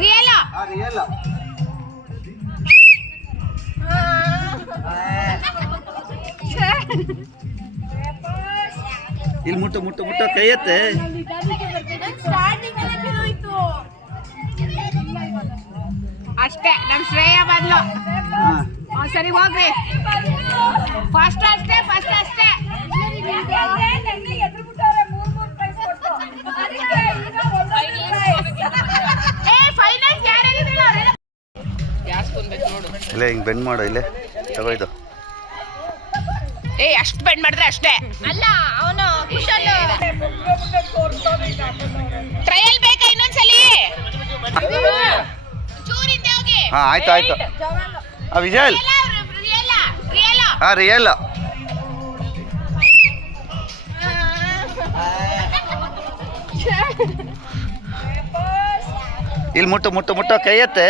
real real ಇಲ್ಲಿ ಮುಟ್ಟು ಮುಟ್ಟು ಮುಟ್ಟು ಕೈ ಎತ್ತೆ ಅಷ್ಟೇ ನಮ್ ಶ್ರೇಯ ಬದ್ಲು ಸರಿ ಹೋಗ್ರಿ ಫಸ್ಟ್ ಅಷ್ಟೇ ಇಲ್ಲ ಹಿಂಗೆ ಬೆಂಡ್ ಮಾಡು ಇಲ್ಲೇ ತಗೋಯ್ದು ಅಷ್ಟು ಬೆಂಡ್ ಮಾಡಿದ್ರೆ ಅಷ್ಟೇ ಅಲ್ಲ ಅವನು ಕುಶಲ್ ಟ್ರಯಲ್ ಬೇಕಾ ಇನ್ನೊಂದ್ಸಲಿ ಹಾಂ ಆಯ್ತು ವಿಜಯ್ ರಿಯಲ್ ಇಲ್ಲಿ ಮುಟ್ಟು ಮುಟ್ಟು ಮುಟ್ಟು ಕೈ ಎತ್ತೆ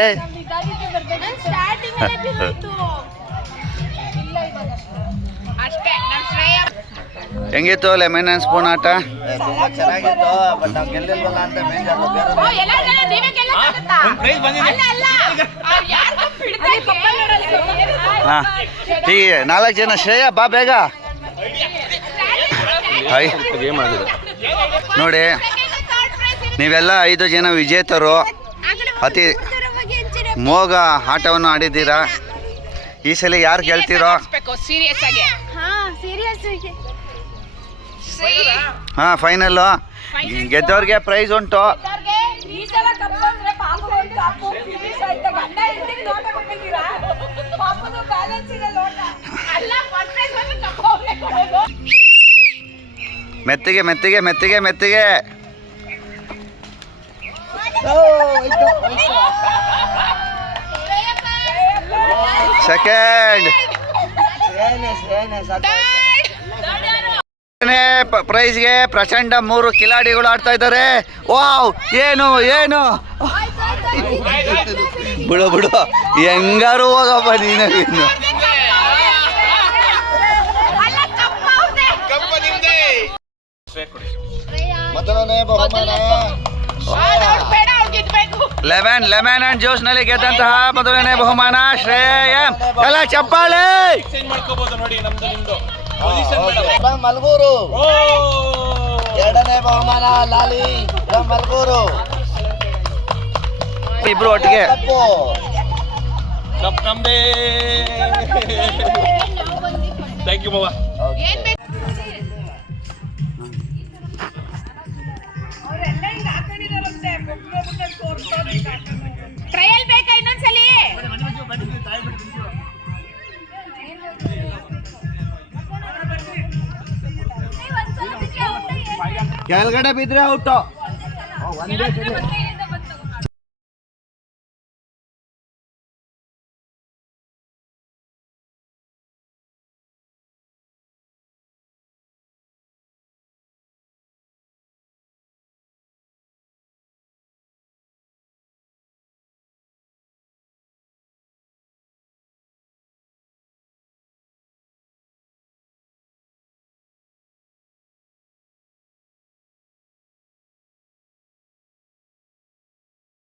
ಹೆಂಗಿತ್ತು ಲೆಮನ್ ಆ್ಯಂಡ್ ಸ್ಪೂನ್ ಆಟ ತುಂಬಾ ಚೆನ್ನಾಗಿತ್ತು ಬಟ್ ನಾವು ಗೆಲ್ಲಿಲ್ವಲ್ಲ ಅಂತ ಹಾಂ ಈ 4 ಜನ ಶ್ರೇಯ ಬಾ ಬೇಗ ನೋಡಿ ನೀವೆಲ್ಲ 5 ಜನ ವಿಜೇತರು ಅತಿ ಮೋಗ ಆಟವನ್ನು ಆಡಿದ್ದೀರಾ ಈ ಸಲ ಯಾರು ಗೆಲ್ತಿರೋ ಹಾಂ ಫೈನಲ್ಲು ಗೆದ್ದವ್ರಿಗೆ ಪ್ರೈಸ್ ಉಂಟು ಮೆತ್ತಿಗೆ ಮೆತ್ತಿಗೆ ಮೆತ್ತಿಗೆ ಮೆತ್ತಿಗೆ ಸೆಕೆಂಡ್ ಪ್ರೈಸ್ಗೆ ಪ್ರಚಂಡ 3 ಕಿಲಾಡಿಗಳು ಆಡ್ತಾ ಇದ್ದಾರೆ ವಾವ್ ಏನು ಬಿಡು ಹೆಂಗಾರು ಹೋಗಪ್ಪ ನೀನು ಇನ್ನು ಲೆಮನ್ ಅಂಡ್ ಜ್ಯೂಸ್ ನಲ್ಲಿ ಗೆದ್ದಂತಹ ಮೊದಲನೇ ಬಹುಮಾನ ಶ್ರೇಯ ಎಲ್ಲ ಚಪ್ಪಾಳೆ ಮಲ್ಗೂರು ಎರಡನೇ ಬಹುಮಾನ ಲಾಲಿ ಮಲ್ಗೂರು ಇಬ್ರು ಒಟ್ಟಿಗೆ ಥ್ಯಾಂಕ್ ಯು ಬಾಬಾ ಟ್ರಯಲ್ ಬೇಕಾ ಇನ್ನೊಂದ್ಸಲಿ ಕೆಳಗಡೆ ಬಿದ್ರೆ ಔಟು ಒಂದೇ